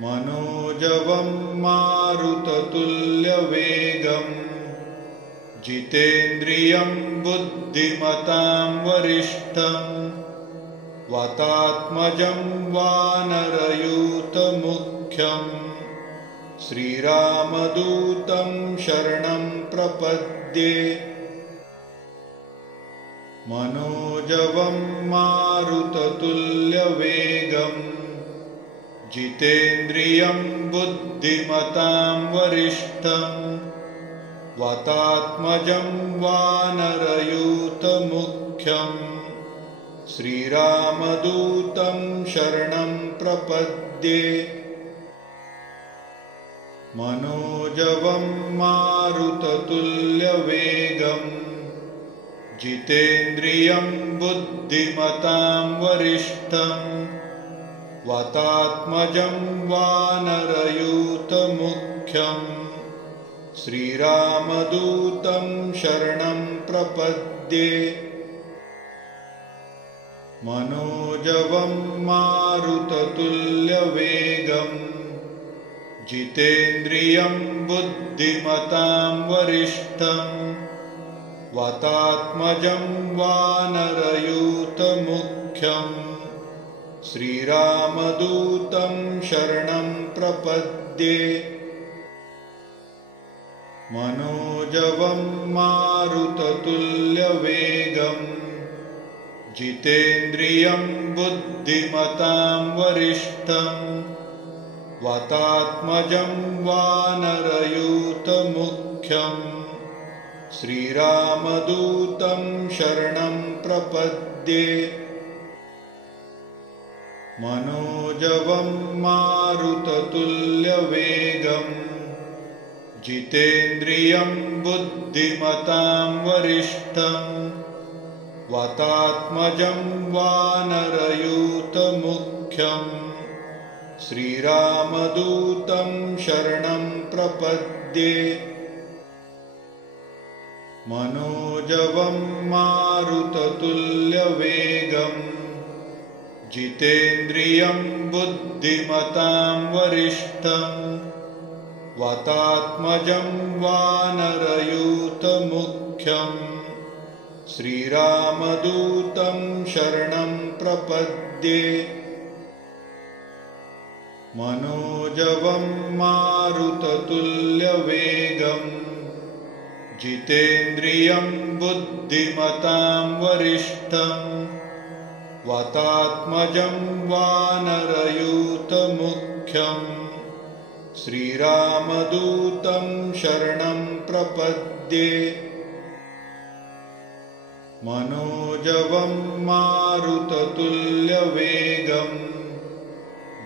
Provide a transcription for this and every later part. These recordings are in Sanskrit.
मनोजवं मारुततुल्यवेगं जितेन्द्रियं बुद्धिमतां वरिष्ठं वातात्मजं वानरयूथमुख्यं श्रीरामदूतं शरणं प्रपद्ये। मनोजवं मारुततुल्यवेगं जितेन्द्रियं बुद्धिमतां वरिष्ठं वातात्मजं वानरयूथमुख्यं श्रीरामदूतं शरणं प्रपद्ये। मनोजवं मारुततुल्यवेगं जितेन्द्रियं बुद्धिमतां वरिष्ठं वातात्मजं वानरयूथमुख्यं श्रीरामदूतं शरणं प्रपद्ये। मनोजवं मारुततुल्यवेगं जितेन्द्रियं बुद्धिमतां वरिष्ठं वातात्मजं वानरयूथमुख्यं श्रीरामदूतं शरणं प्रपद्ये। मनोजवं मारुततुल्यवेगं जितेन्द्रियं बुद्धिमतां वरिष्ठं वातात्मजं वानरयूथमुख्यं श्रीरामदूतं शरणं प्रपद्ये। मनोजवं मारुततुल्यवेगं जितेन्द्रियं बुद्धिमतां वरिष्ठं वातात्मजं वानरयूथमुख्यं श्रीरामदूतं शरणं प्रपद्ये। मनोजवं मारुततुल्यवेगं जितेन्द्रियं बुद्धिमतां वरिष्ठं वातात्मजं वानरयूथमुख्यं श्रीरामदूतं शरणं प्रपद्ये। मनोजवं मारुततुल्यवेगं जितेन्द्रियं बुद्धिमतां वरिष्ठं वातात्मजं वानरयूथमुख्यं श्रीरामदूतं शरणं प्रपद्ये। मनोजवं मारुततुल्यवेगं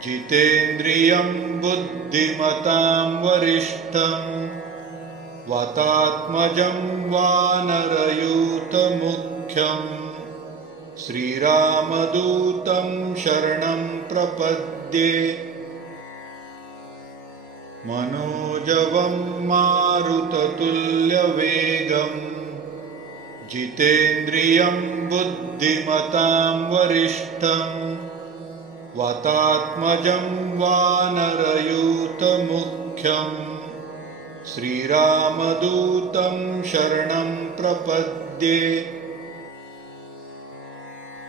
जितेन्द्रियं बुद्धिमतां वरिष्ठं वातात्मजं वानरयूथमुख्यं श्रीरामदूतं शरणं प्रपद्ये। मनोजवं मारुततुल्यवेगं जितेन्द्रियं बुद्धिमतां वरिष्ठं वातात्मजं वानरयूथमुख्यं श्रीरामदूतं शरणं प्रपद्ये।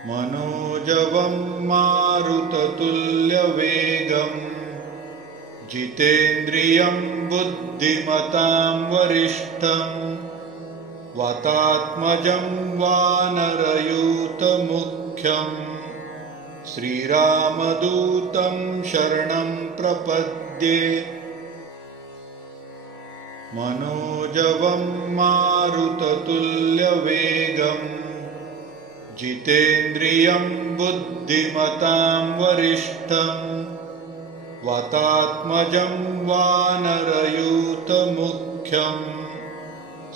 मनोजवं मारुततुल्यवेगं जितेन्द्रियं बुद्धिमतां वरिष्ठं वातात्मजं वानरयूथमुख्यं श्रीरामदूतं शरणं प्रपद्ये। मनोजवं मारुततुल्यवेगं जितेन्द्रियं बुद्धिमतां वरिष्ठं वातात्मजं वानरयूथमुख्यं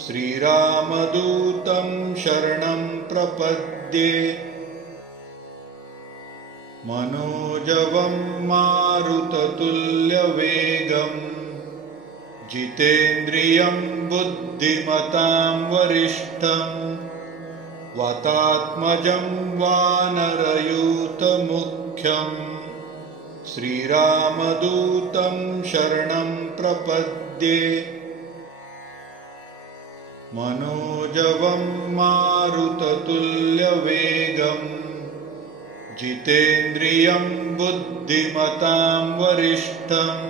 श्रीरामदूतं शरणं प्रपद्ये। मनोजवं मारुततुल्यवेगं जितेन्द्रियं बुद्धिमतां वरिष्ठं वातात्मजं वानरयूथमुख्यं श्रीरामदूतं शरणं प्रपद्ये मनोजवं मारुततुल्यवेगं जितेन्द्रियं बुद्धिमतां वरिष्ठं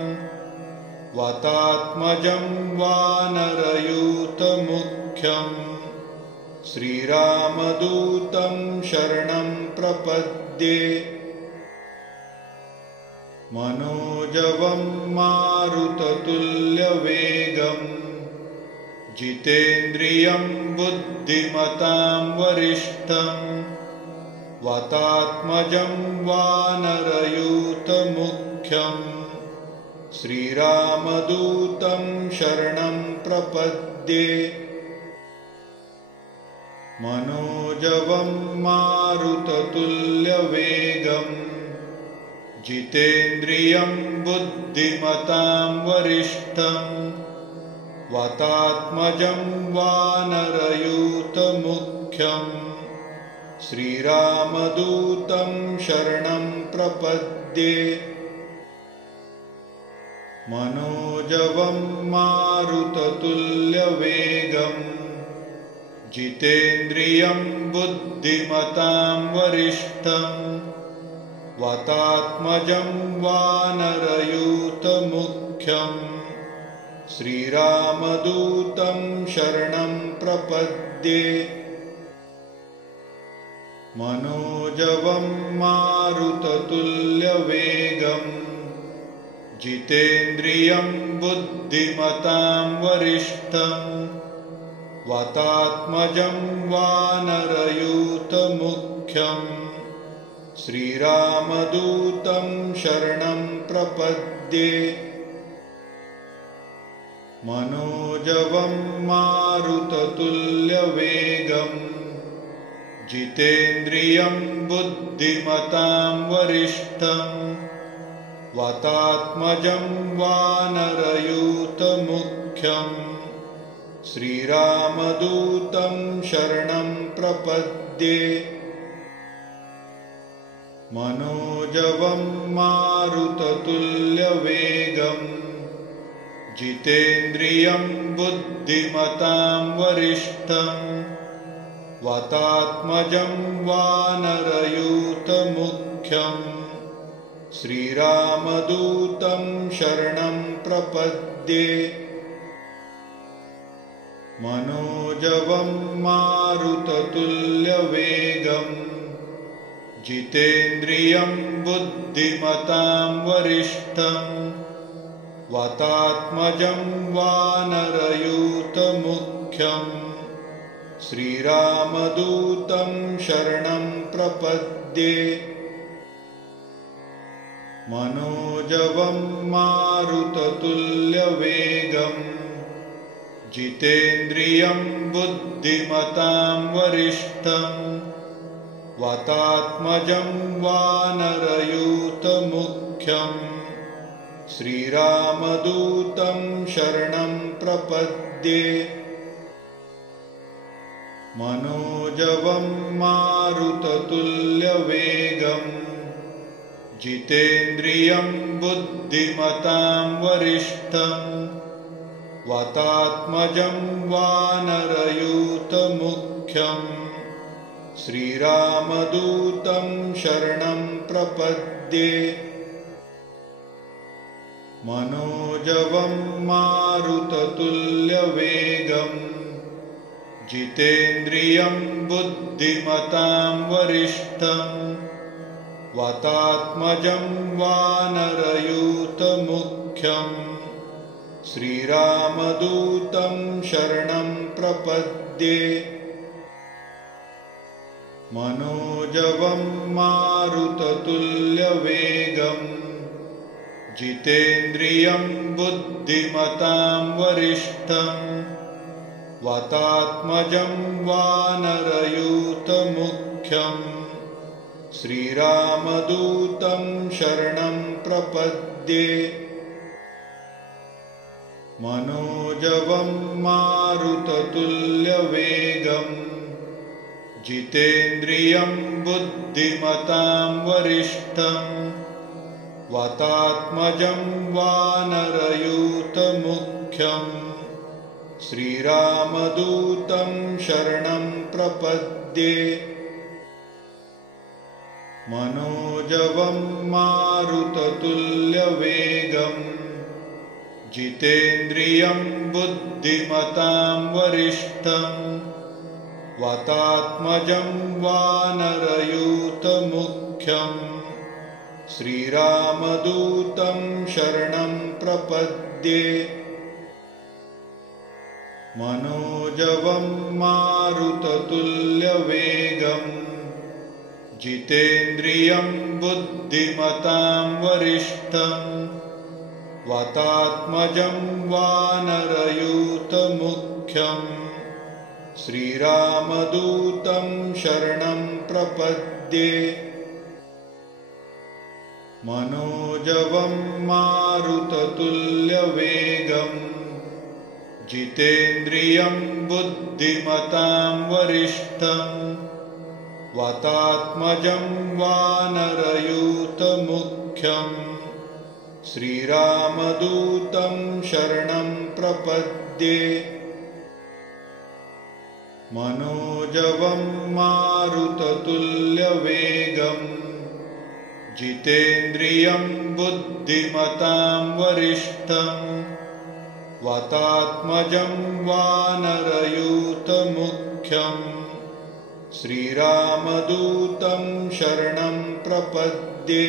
वातात्मजं वानरयूथमुख्यं श्रीरामदूतं शरणं प्रपद्ये मनोजवं मारुततुल्यवेगं जितेन्द्रियं बुद्धिमतां वरिष्ठं वातात्मजं वानरयूथमुख्यं श्रीरामदूतं शरणं प्रपद्ये मनोजवं मारुततुल्यवेगं जितेन्द्रियं बुद्धिमतां वरिष्ठं वातात्मजं वानरयूथमुख्यं श्रीरामदूतं शरणं प्रपद्ये मनोजवं मारुततुल्यवेगं जितेन्द्रियं बुद्धिमतां वरिष्ठं वातात्मजं वानरयूथमुख्यं श्रीरामदूतं शरणं प्रपद्ये मनोजवं मारुततुल्यवेगं जितेन्द्रियं बुद्धिमतां वरिष्ठं वातात्मजं वानरयूथमुख्यं श्रीरामदूतं शरणं प्रपद्ये मनोजवं मारुततुल्यवेगं जितेन्द्रियं बुद्धिमतां वरिष्ठं वातात्मजं वानरयूथमुख्यं श्रीरामदूतं शरणं प्रपद्ये मनोजवं मारुततुल्यवेगं जितेन्द्रियं बुद्धिमतां वरिष्ठं वातात्मजं वानरयूथमुख्यं श्रीरामदूतं शरणं प्रपद्ये मनोजवं मारुततुल्यवेगं जितेन्द्रियं बुद्धिमतां वरिष्ठं वातात्मजं वानरयूथमुख्यं श्रीरामदूतं शरणं प्रपद्ये मनोजवं मारुततुल्यवेगं जितेन्द्रियं बुद्धिमतां वरिष्ठं वातात्मजं वानरयूथमुख्यं श्रीरामदूतं शरणं प्रपद्ये मनोजवं मारुततुल्यवेगं जितेन्द्रियं बुद्धिमतां वरिष्ठं वातात्मजं वानरयूथमुख्यं श्रीरामदूतं शरणं प्रपद्ये मनोजवं मारुततुल्यवेगं जितेन्द्रियं बुद्धिमतां वरिष्ठं वातात्मजं वानरयूथमुख्यं श्रीरामदूतं शरणं प्रपद्ये मनोजवं मारुततुल्यवेगं जितेन्द्रियं बुद्धिमतां वरिष्ठं वातात्मजं वानरयूथमुख्यं श्रीरामदूतं शरणं प्रपद्ये मनोजवं मारुततुल्यवेगं जितेन्द्रियं बुद्धिमतां वरिष्ठं वातात्मजं वानरयूथमुख्यं श्रीरामदूतं शरणं प्रपद्ये मनोजवं मारुततुल्यवेगं जितेन्द्रियं बुद्धिमतां वरिष्ठं वातात्मजं वानरयूथमुख्यं श्रीरामदूतं शरणं प्रपद्ये मनोजवं मारुततुल्यवेगं जितेन्द्रियं बुद्धिमतां वरिष्ठं वातात्मजं वानरयूथमुख्यं श्रीरामदूतं शरणं प्रपद्ये मनोजवं मारुततुल्यवेगं जितेन्द्रियं बुद्धिमतां वरिष्ठं वातात्मजं वानरयूथमुख्यं श्रीरामदूतं शरणं प्रपद्ये मनोजवं मारुततुल्यवेगं जितेन्द्रियं बुद्धिमतां वरिष्ठं वातात्मजं वानरयूथमुख्यं श्रीरामदूतं शरणं प्रपद्ये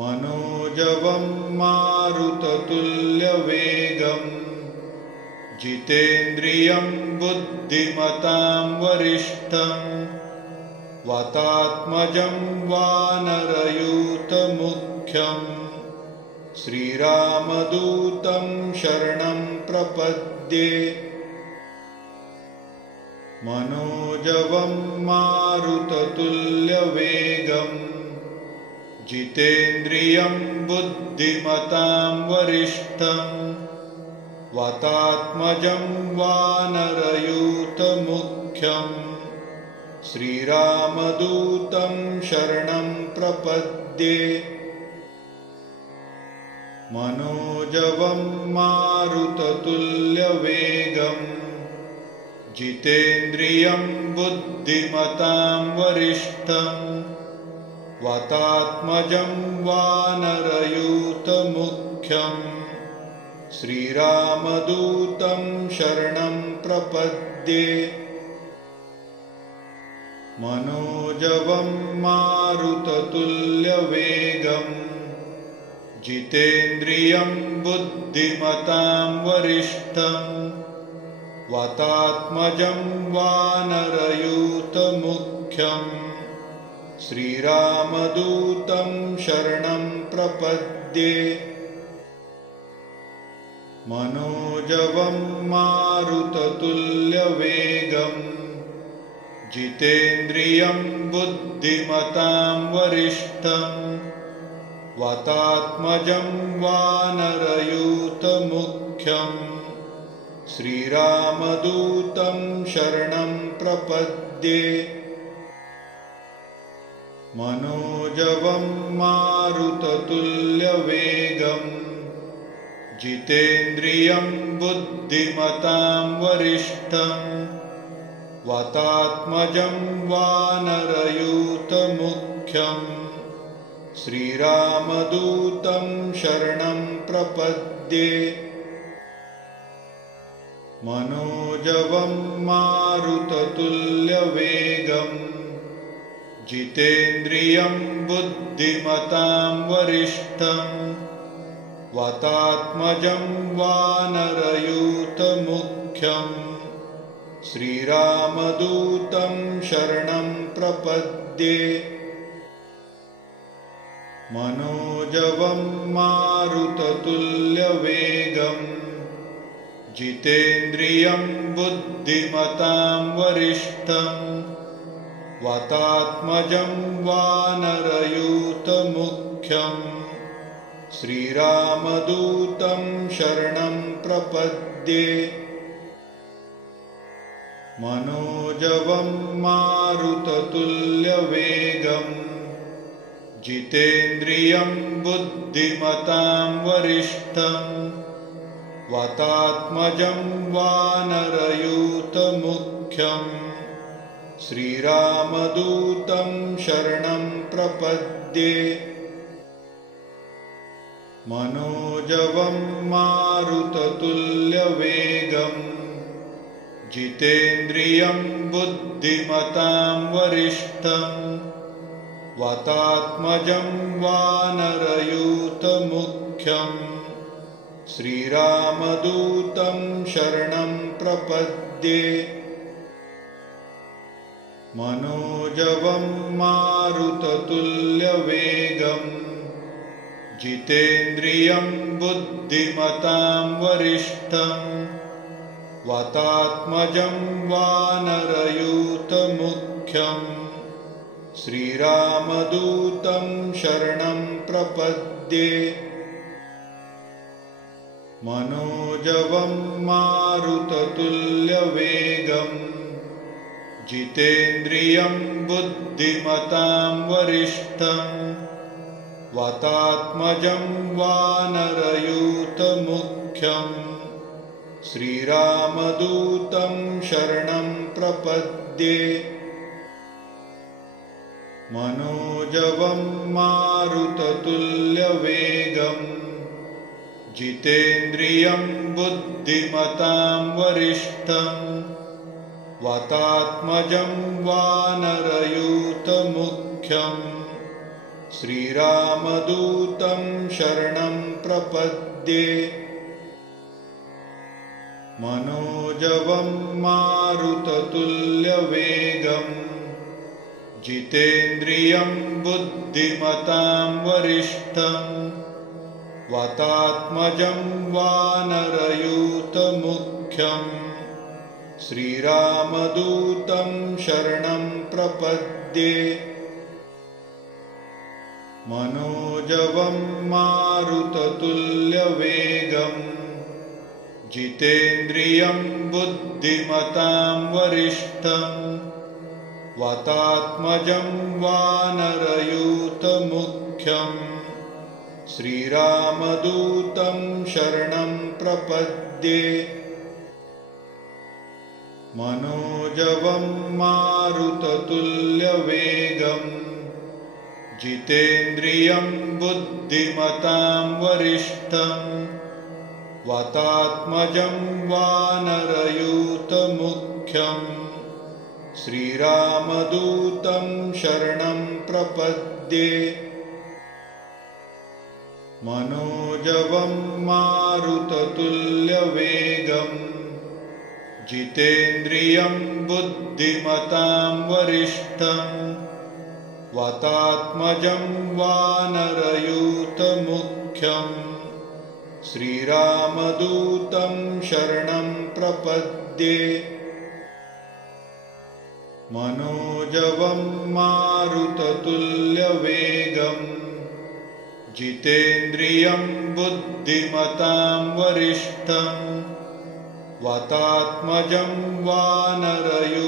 मनोजवं मारुततुल्यवेगं जितेन्द्रियं बुद्धिमतां वरिष्ठं वातात्मजं वानरयूथमुख्यं श्रीरामदूतं शरणं प्रपद्ये मनोजवं मारुततुल्यवेगं जितेन्द्रियं बुद्धिमतां वरिष्ठं वातात्मजं वानरयूथमुख्यं श्रीरामदूतं शरणं प्रपद्ये मनोजवं मारुततुल्यवेगं जितेन्द्रियं बुद्धिमतां वरिष्ठं वातात्मजं वानरयूथमुख्यं श्रीरामदूतं शरणं प्रपद्ये मनोजवं मारुततुल्यवेगं जितेन्द्रियं बुद्धिमतां वरिष्ठं वातात्मजं वानरयूथमुख्यं श्रीरामदूतं शरणं प्रपद्ये मनोजवं मारुततुल्यवेगं जितेन्द्रियं बुद्धिमतां वरिष्ठं वातात्मजं वानरयूथमुख्यं श्रीरामदूतं शरणं प्रपद्ये मनोजवं मारुततुल्यवेगं जितेन्द्रियं बुद्धिमतां वरिष्ठं वातात्मजं वानरयूथमुख्यं श्रीरामदूतं शरणं प्रपद्ये मनोजवं मारुततुल्यवेगं जितेन्द्रियं बुद्धिमतां वरिष्ठं वातात्मजं वानरयूथमुख्यं श्रीरामदूतं शरणं प्रपद्ये मनोजवं मारुततुल्यवेगं जितेन्द्रियं बुद्धिमतां वरिष्ठं वातात्मजं वानरयूथमुख्यं श्रीरामदूतं शरणं प्रपद्ये मनोजवं मारुततुल्यवेगं जितेन्द्रियं बुद्धिमतां वरिष्ठं वातात्मजं वानरयूथमुख्यं श्रीरामदूतं शरणं प्रपद्ये। मनोजवं मारुततुल्यवेगं जितेन्द्रियं बुद्धिमतां वरिष्ठं वातात्मजं वानरयूथमुख्यं श्रीरामदूतं शरणं प्रपद्ये। मनोजवं मारुततुल्यवेगं जितेन्द्रियं बुद्धिमतां वरिष्ठं वातात्मजं वानरयूथमुख्यं श्रीरामदूतं शरणं प्रपद्ये। मनोजवं मारुततुल्यवेगं जितेन्द्रियं बुद्धिमतां वरिष्ठं वातात्मजं वानरयूथमुख्यं श्रीरामदूतं शरणं प्रपद्ये। मनोजवं मारुततुल्यवेगं जितेन्द्रियं बुद्धिमतां वरिष्ठं वातात्मजं वानरयूथमुख्यं श्रीरामदूतं शरणं प्रपद्ये। मनोजवं मारुततुल्यवेगं जितेन्द्रियं बुद्धिमतां वरिष्ठं वातात्मजं वानरयूथमुख्यं श्रीरामदूतं शरणं प्रपद्ये। मनोजवं मारुततुल्यवेगं जितेन्द्रियं बुद्धिमतां वरिष्ठं वातात्मजं वानरयूथमुख्यं श्रीरामदूतं शरणं प्रपद्ये। मनोजवं मारुततुल्यवेगं जितेन्द्रियं बुद्धिमतां वरिष्ठं वातात्मजं वानरयूथमुख्यं श्रीरामदूतं शरणं प्रपद्ये। मनोजवं मारुततुल्यवेगं जितेन्द्रियं बुद्धिमतां वरिष्ठं वातात्मजं वानरयूथमुख्यं श्रीरामदूतं शरणं प्रपद्ये। मनोजवं मारुततुल्यवेगं जितेन्द्रियं बुद्धिमतां वरिष्ठं वातात्मजं वानरयूथमुख्यं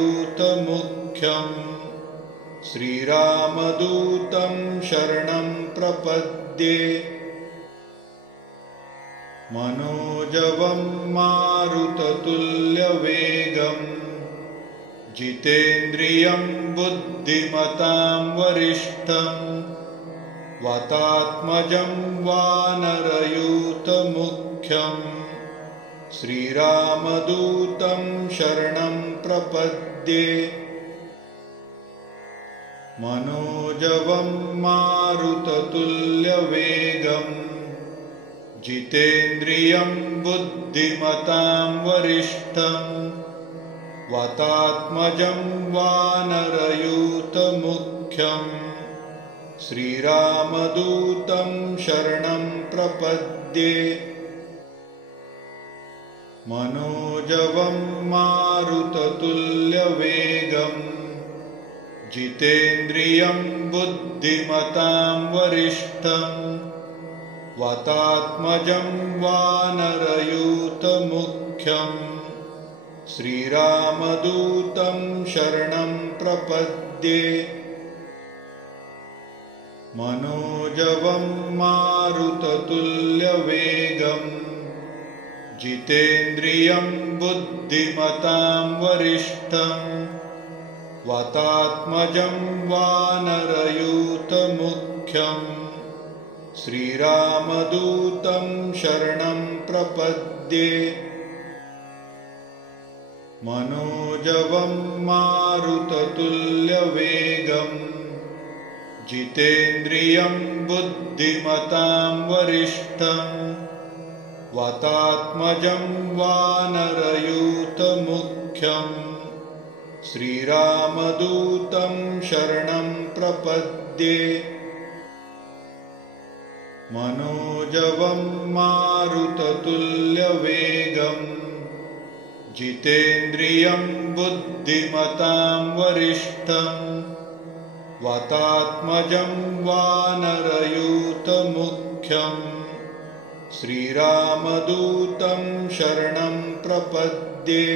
श्रीरामदूतं शरणं प्रपद्ये। मनोजवं मारुततुल्यवेगं जितेन्द्रियं बुद्धिमतां वरिष्ठं वातात्मजं वानरयूथमुख्यं श्रीरामदूतं शरणं प्रपद्ये। मनोजवं मारुततुल्यवेगं जितेन्द्रियं बुद्धिमतां वरिष्ठं वातात्मजं वानरयूथमुख्यं श्रीरामदूतं शरणं प्रपद्ये। मनोजवं मारुततुल्यवेगं जितेन्द्रियं बुद्धिमतां वरिष्ठं वातात्मजं वानरयूथमुख्यं श्रीरामदूतं शरणं प्रपद्ये। मनोजवं मारुततुल्यवेगं जितेन्द्रियं बुद्धिमतां वरिष्ठं वातात्मजं वानरयूथमुख्यं श्रीरामदूतं शरणं प्रपद्ये। मनोजवं मारुततुल्यवेगं जितेन्द्रियं बुद्धिमतां वरिष्ठं वातात्मजं वानरयूथमुख्यं श्रीरामदूतं शरणं प्रपद्ये। मनोजवं मारुततुल्यवेगं जितेन्द्रियं बुद्धिमतां वरिष्ठं वातात्मजं वानरयूथमुख्यं श्रीरामदूतं शरणं प्रपद्ये।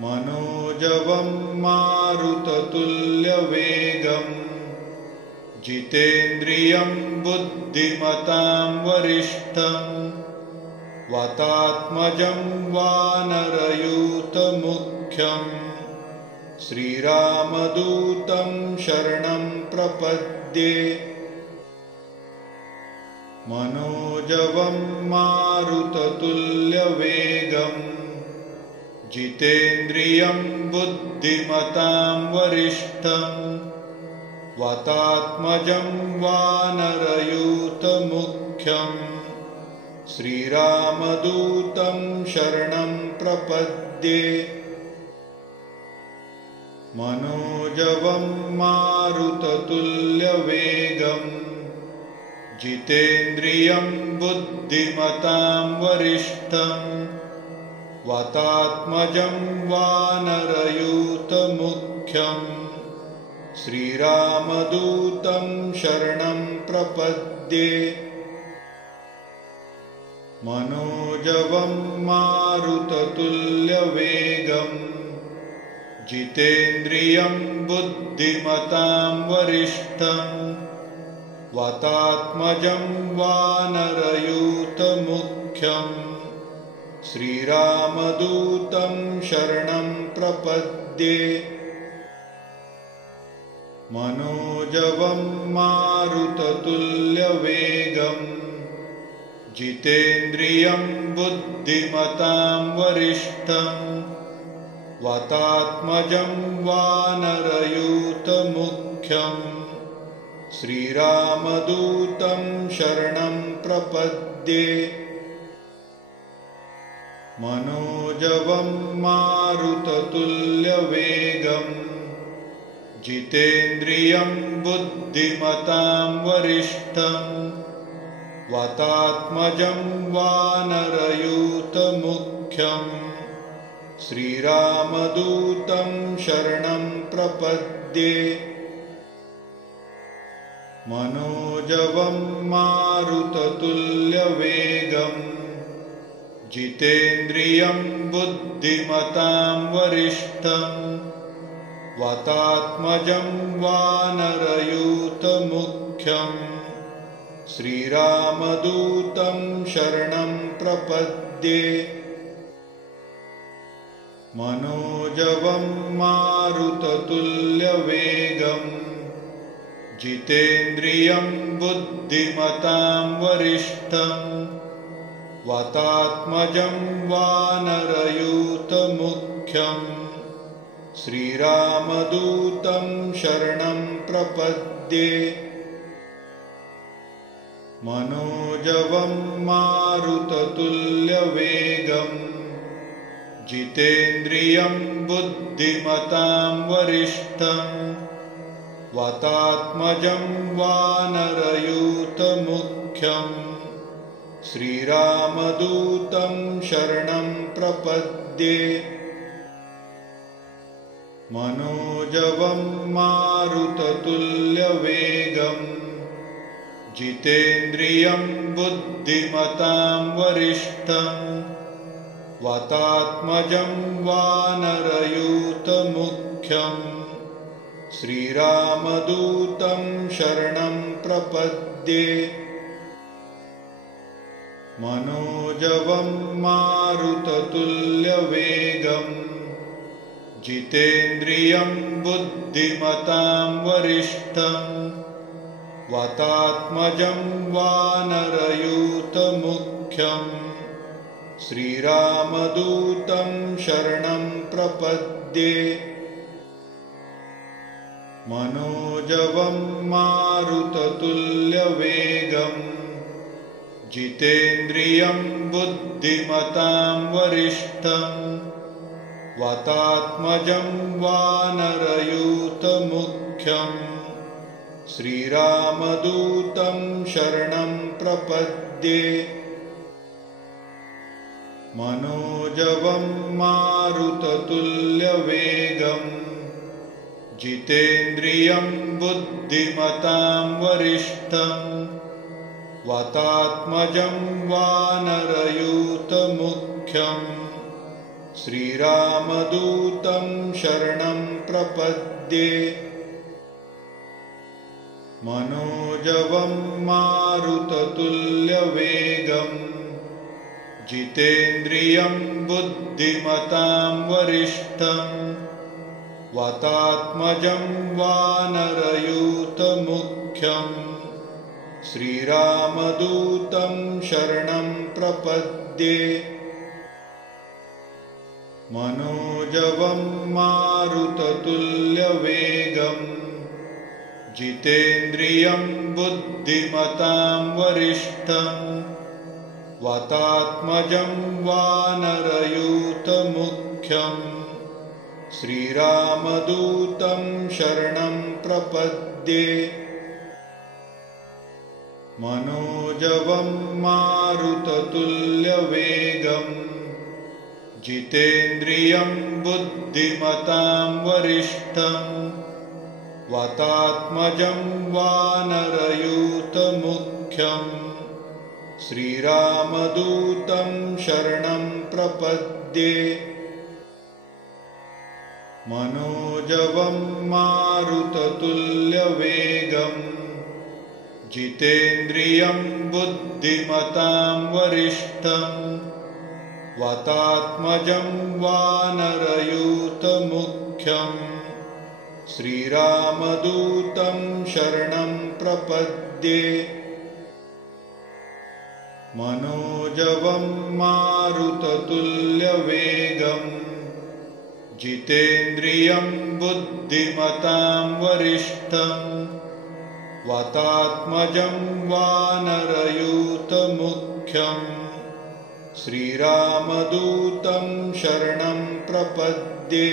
मनोजवं मारुततुल्यवेगं जितेन्द्रियं बुद्धिमतां वरिष्ठं वातात्मजं वानरयूथमुख्यं श्रीरामदूतं शरणं प्रपद्ये। मनोजवं मारुततुल्यवेगं जितेन्द्रियं बुद्धिमतां वरिष्ठं वातात्मजं वानरयूथमुख्यं श्रीरामदूतं शरणं प्रपद्ये। मनोजवं मारुततुल्यवेगं जितेन्द्रियं बुद्धिमतां वरिष्ठं वातात्मजं वानरयूथमुख्यं श्रीरामदूतं शरणं प्रपद्ये। मनोजवं मारुततुल्यवेगं जितेन्द्रियं बुद्धिमतां वरिष्ठं वातात्मजं वानरयूथमुख्यं श्रीरामदूतं शरणं प्रपद्ये। मनोजवं मारुततुल्यवेगं जितेन्द्रियं बुद्धिमतां वरिष्ठं वातात्मजं वानरयूथमुख्यं श्रीरामदूतं शरणं प्रपद्ये। मनोजवं मारुततुल्यवेगं जितेन्द्रियं बुद्धिमतां वरिष्ठं वातात्मजं वानरयूथमुख्यं श्रीरामदूतं शरणं प्रपद्ये। मनोजवं मारुततुल्यवेगं जितेन्द्रियं बुद्धिमतां वरिष्ठं वातात्मजं वानरयूथमुख्यं श्रीरामदूतं शरणं प्रपद्ये। मनोजवं मारुततुल्यवेगं जितेन्द्रियं बुद्धिमतां वरिष्ठं वातात्मजं वानरयूथमुख्यं श्रीरामदूतं शरणं प्रपद्ये। मनोजवं मारुततुल्यवेगं जितेन्द्रियं बुद्धिमतां वरिष्ठं वातात्मजं वानरयूथमुख्यं श्रीरामदूतं शरणं प्रपद्ये। मनोजवं मारुततुल्यवेगं जितेन्द्रियं बुद्धिमतां वरिष्ठं वातात्मजं वानरयूथमुख्यं श्रीरामदूतं शरणं प्रपद्ये मनोजवं मारुततुल्यवेगं जितेन्द्रियं बुद्धिमतां वरिष्ठं वातात्मजं वानरयूथमुख्यं श्रीरामदूतं शरणं प्रपद्ये मनोजवं मारुततुल्यवेगं जितेन्द्रियं बुद्धिमतां वरिष्ठं वातात्मजं वानरयूथमुख्यं श्रीरामदूतं शरणं प्रपद्ये मनोजवं मारुततुल्यवेगं जितेन्द्रियं बुद्धिमतां वरिष्ठं वातात्मजं वानरयूथमुख्यं श्रीरामदूतं शरणं प्रपद्ये मनोजवं मारुततुल्यवेगं जितेन्द्रियं बुद्धिमतां वरिष्ठं वातात्मजं वानरयूथमुख्यं श्रीरामदूतं शरणं प्रपद्ये मनोजवं मारुततुल्यवेगं जितेन्द्रियं बुद्धिमतां वरिष्ठं वातात्मजं वानरयूथमुख्यं श्रीरामदूतं शरणं प्रपद्ये मनोजवं मारुततुल्यवेगं जितेन्द्रियं बुद्धिमतां वरिष्ठं वातात्मजं वानरयूथमुख्यं श्रीरामदूतं शरणं प्रपद्ये मनोजवं मारुततुल्यवेगं जितेन्द्रियं बुद्धिमतां वरिष्ठं वातात्मजं वानरयूथमुख्यं श्रीरामदूतं शरणं प्रपद्ये मनोजवं मारुततुल्यवेगं जितेन्द्रियं बुद्धिमतां वरिष्ठं वातात्मजं वानरयूथमुख्यं श्रीरामदूतं शरणं प्रपद्ये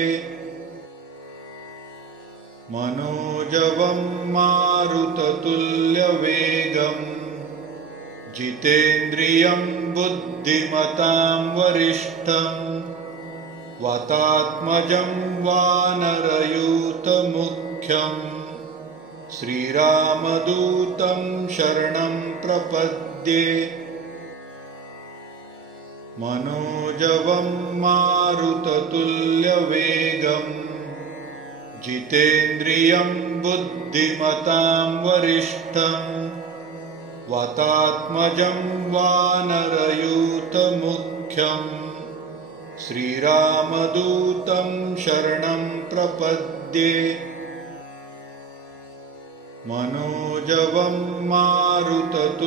मनोजवं मारुततुल्यवेगं जितेन्द्रियं बुद्धिमतां वरिष्ठं वातात्मजं वानरयूथमुख्यं श्रीरामदूतं शरणं प्रपद्ये मनोजवं मारुततुल्यवेगं जितेन्द्रियं बुद्धिमतां वरिष्ठं वातात्मजं वानरयूथमुख्यं श्रीरामदूतं शरणं प्रपद्ये मनोजवं मारुततुल्यवेगं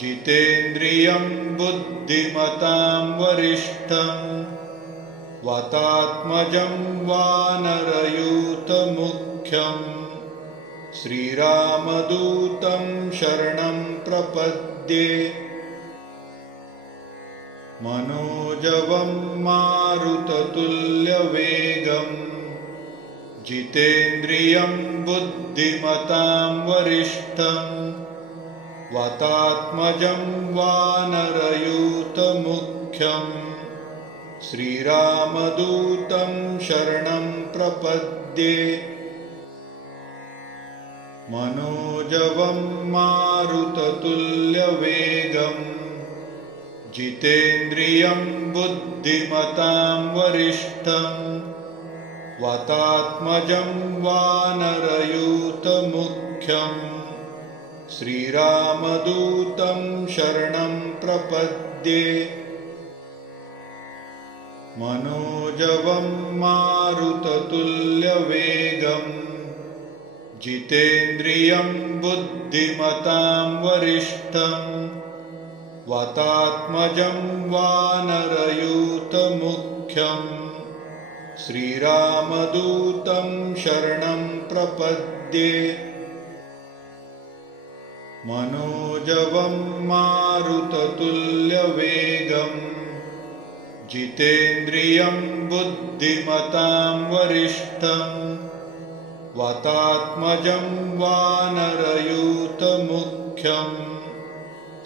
जितेन्द्रियं बुद्धिमतां वरिष्ठं वातात्मजं वानरयूथमुख्यं श्रीरामदूतं शरणं प्रपद्ये मनोजवं मारुततुल्यवेगं जितेन्द्रियं बुद्धिमतां वरिष्ठं वातात्मजं वानरयूथमुख्यं श्रीरामदूतं शरणं प्रपद्ये मनोजवं मारुततुल्यवेगं जितेन्द्रियं बुद्धिमतां वरिष्ठं वातात्मजं वानरयूथमुख्यं श्रीरामदूतं शरणं प्रपद्ये मनोजवं मारुततुल्यवेगं जितेन्द्रियं बुद्धिमतां वरिष्ठं वातात्मजं वानरयूथमुख्यं श्रीरामदूतं शरणं प्रपद्ये मनोजवं मारुततुल्यवेगं जितेन्द्रियं बुद्धिमतां वरिष्ठं वातात्मजं वानरयूथमुख्यं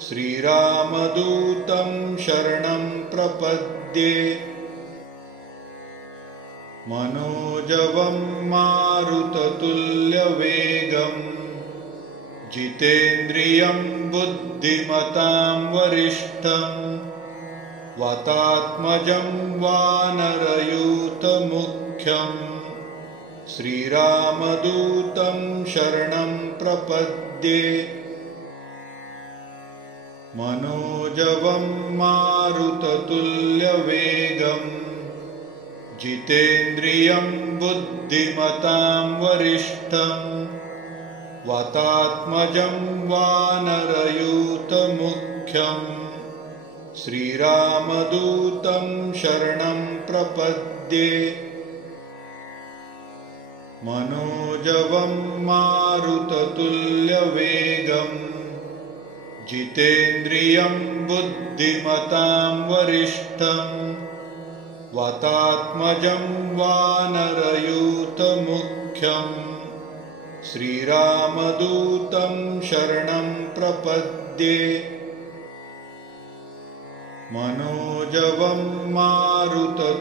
श्रीरामदूतं शरणं प्रपद्ये मनोजवं मारुततुल्यवेगं जितेन्द्रियं बुद्धिमतां वरिष्ठं वातात्मजं वानरयूथमुख्यं श्रीरामदूतं शरणं प्रपद्ये मनोजवं मारुततुल्यवेगं जितेन्द्रियं बुद्धिमतां वरिष्ठं वातात्मजं वानरयूथमुख्यं श्रीरामदूतं शरणं प्रपद्ये मनोजवं मारुततुल्यवेगं जितेन्द्रियं बुद्धिमतां वरिष्ठं वातात्मजं वानरयूथमुख्यं श्रीरामदूतं शरणं प्रपद्ये मनोजवं मारुततुल्यवेगं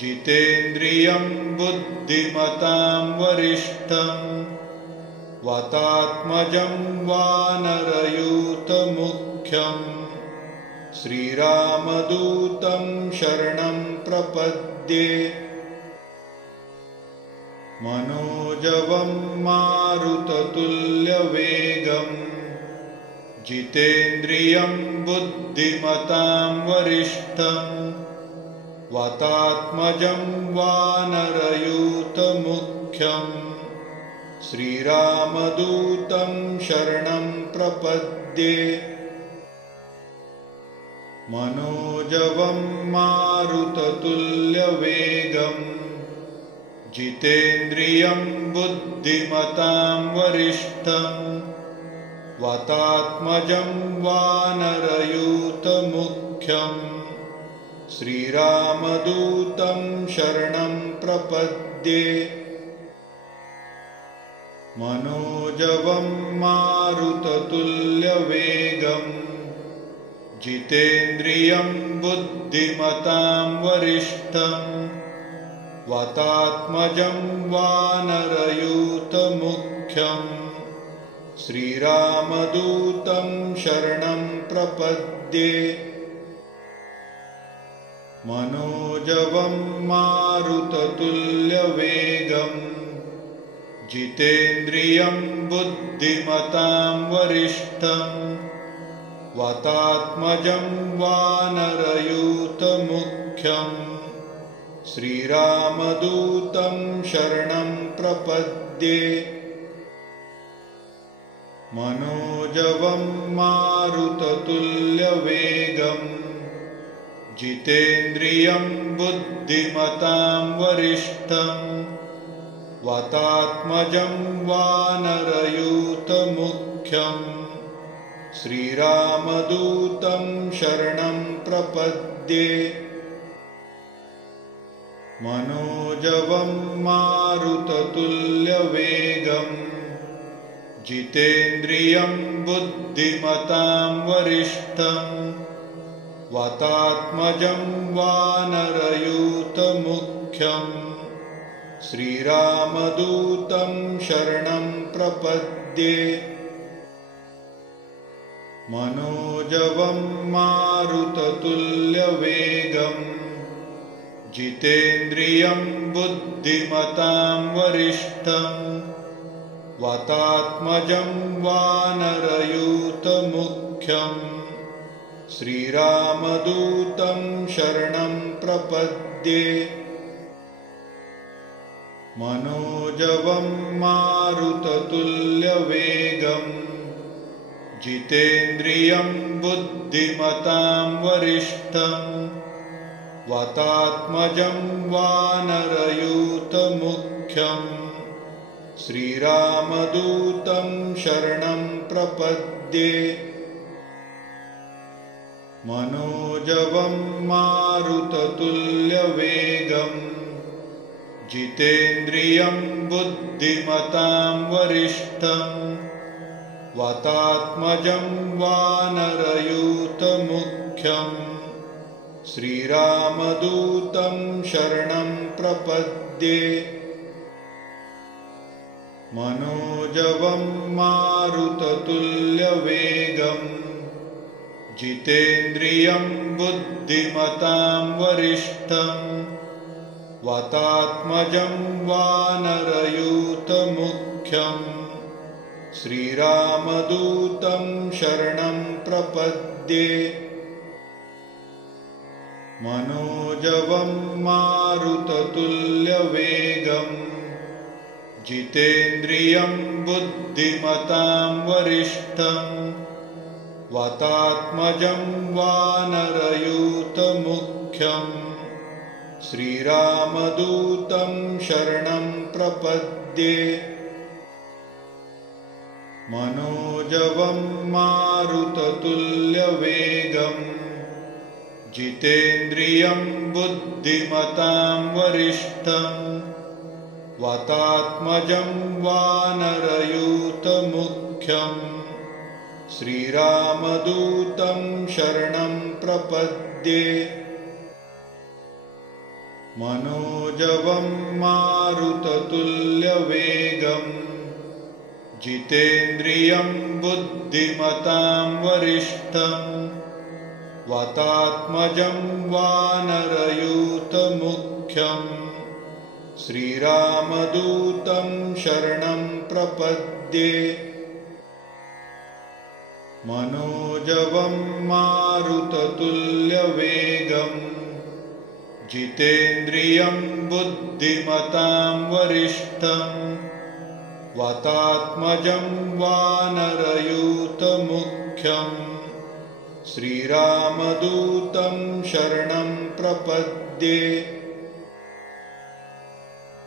जितेन्द्रियं बुद्धिमतां वरिष्ठं वातात्मजं वानरयूथमुख्यं श्रीरामदूतं शरणं प्रपद्ये मनोजवं मारुततुल्यवेगं जितेन्द्रियं बुद्धिमतां वरिष्ठं वातात्मजं वानरयूथमुख्यं श्रीरामदूतं शरणं प्रपद्ये मनोजवं मारुततुल्यवेगं जितेन्द्रियं बुद्धिमतां वरिष्ठं वातात्मजं वानरयूथमुख्यं श्रीरामदूतं शरणं प्रपद्ये मनोजवं मारुततुल्यवेगं जितेन्द्रियं बुद्धिमतां वरिष्ठं वातात्मजं वानरयूथमुख्यं श्रीरामदूतं शरणं प्रपद्ये मनोजवं मारुततुल्यवेगं जितेन्द्रियं बुद्धिमतां वरिष्ठं वातात्मजं वानरयूथमुख्यं श्रीरामदूतं शरणं प्रपद्ये मनोजवं मारुततुल्यवेगं जितेन्द्रियं बुद्धिमतां वरिष्ठं वातात्मजं वानरयूथमुख्यं श्रीरामदूतं शरणं प्रपद्ये मनोजवं मारुततुल्यवेगं जितेन्द्रियं बुद्धिमतां वरिष्ठं वातात्मजं वानरयूथमुख्यं श्रीरामदूतं शरणं प्रपद्ये मनोजवं मारुततुल्यवेगं जितेन्द्रियं बुद्धिमतां वरिष्ठं वातात्मजं वानरयूथमुख्यं श्रीरामदूतं शरणं प्रपद्ये। मनोजवं मारुततुल्यवेगं जितेन्द्रियं बुद्धिमतां वरिष्ठं वातात्मजं वानरयूथमुख्यं श्रीरामदूतं शरणं प्रपद्ये। मनोजवं मारुततुल्यवेगं जितेन्द्रियं बुद्धिमतां वरिष्ठं वातात्मजं वानरयूथमुख्यं श्रीरामदूतं शरणं प्रपद्ये। मनोजवं मारुततुल्यवेगं जितेन्द्रियं बुद्धिमतां वरिष्ठं वातात्मजं वानरयूथमुख्यं श्रीरामदूतं शरणं प्रपद्ये। मनोजवं मारुततुल्यवेगं जितेन्द्रियं बुद्धिमतां वरिष्ठं वातात्मजं वानरयूथमुख्यं श्रीरामदूतं शरणं प्रपद्ये। मनोजवं मारुततुल्यवेगं जितेन्द्रियं बुद्धिमतां वरिष्ठं वातात्मजं वानरयूथमुख्यं श्रीरामदूतं शरणं प्रपद्ये। मनोजवं मारुततुल्यवेगं जितेन्द्रियं बुद्धिमतां वरिष्ठं वातात्मजं वानरयूथमुख्यं श्रीरामदूतं शरणं प्रपद्ये। मनोजवं मारुततुल्यवेगं जितेन्द्रियं बुद्धिमतां वरिष्ठं वातात्मजं वानरयूथमुख्यं श्रीरामदूतं शरणं प्रपद्ये।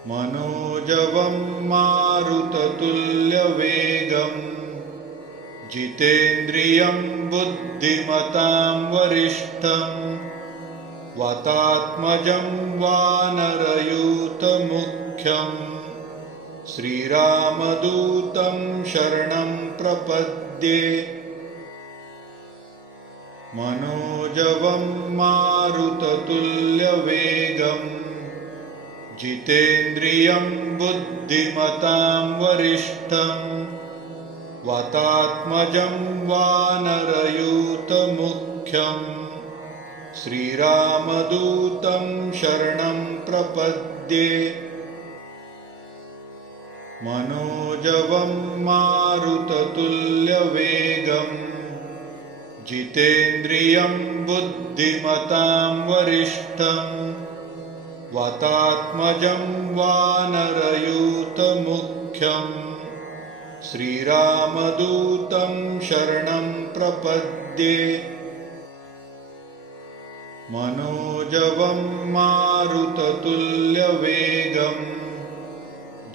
मनोजवं मारुततुल्यवेगं जितेन्द्रियं बुद्धिमतां वरिष्ठं वातात्मजं वानरयूथमुख्यं श्रीरामदूतं शरणं प्रपद्ये। मनोजवं मारुततुल्यवेगं जितेन्द्रियं बुद्धिमतां वरिष्ठं वातात्मजं वानरयूथमुख्यं श्रीरामदूतं शरणं प्रपद्ये। मनोजवं मारुततुल्यवेगं जितेन्द्रियं बुद्धिमतां वरिष्ठं वातात्मजं वानरयूथमुख्यं श्रीरामदूतं शरणं प्रपद्ये। मनोजवं मारुततुल्यवेगं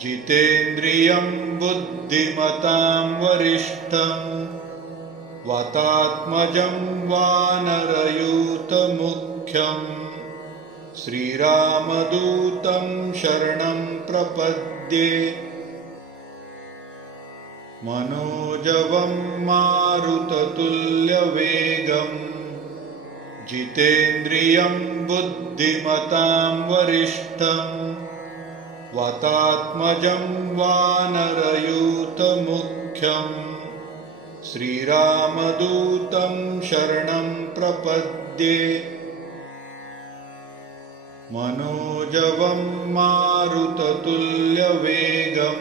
जितेन्द्रियं बुद्धिमतां वरिष्ठं वातात्मजं वानरयूथमुख्यं श्रीरामदूतं शरणं प्रपद्ये। मनोजवं मारुततुल्यवेगं जितेन्द्रियं बुद्धिमतां वरिष्ठं वातात्मजं वानरयूथमुख्यं श्रीरामदूतं शरणं प्रपद्ये। मनोजवं मारुततुल्यवेगं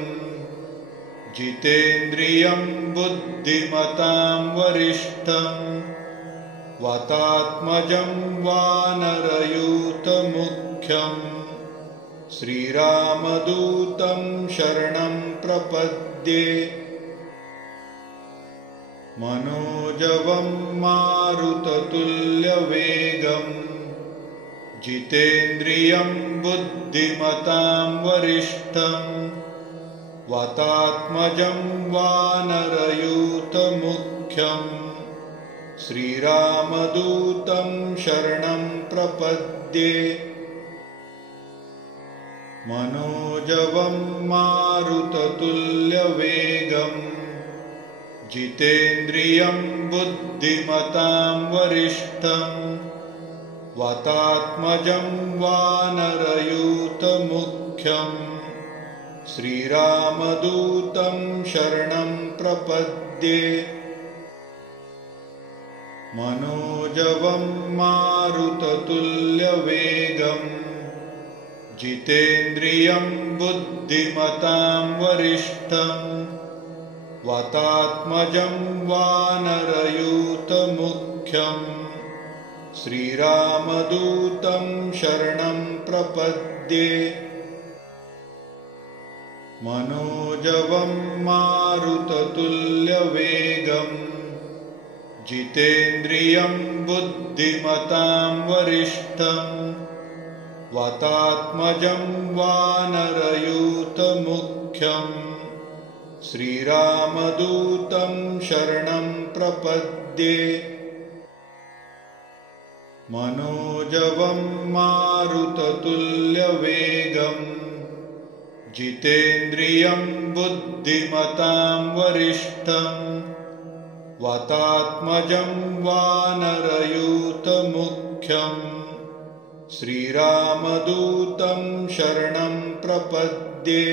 जितेन्द्रियं बुद्धिमतां वरिष्ठं वातात्मजं वानरयूथमुख्यं श्रीरामदूतं शरणं प्रपद्ये। मनोजवं मारुततुल्यवेगं जितेन्द्रियं बुद्धिमतां वरिष्ठं वातात्मजं वानरयूथमुख्यं श्रीरामदूतं शरणं प्रपद्ये। मनोजवं मारुततुल्यवेगं जितेन्द्रियं बुद्धिमतां वरिष्ठं वातात्मजं वानरयूथमुख्यं श्रीरामदूतं शरणं प्रपद्ये। मनोजवं मारुततुल्यवेगं जितेन्द्रियं बुद्धिमतां वरिष्ठं वातात्मजं वानरयूथमुख्यं श्रीरामदूतं शरणं प्रपद्ये। मनोजवं मारुततुल्यवेगं जितेन्द्रियं बुद्धिमतां वरिष्ठं वातात्मजं वानरयूथमुख्यं श्रीरामदूतं शरणं प्रपद्ये। मनोजवं मारुततुल्यवेगं जितेन्द्रियं बुद्धिमतां वरिष्ठं वातात्मजं वानरयूथमुख्यं श्रीरामदूतं शरणं प्रपद्ये।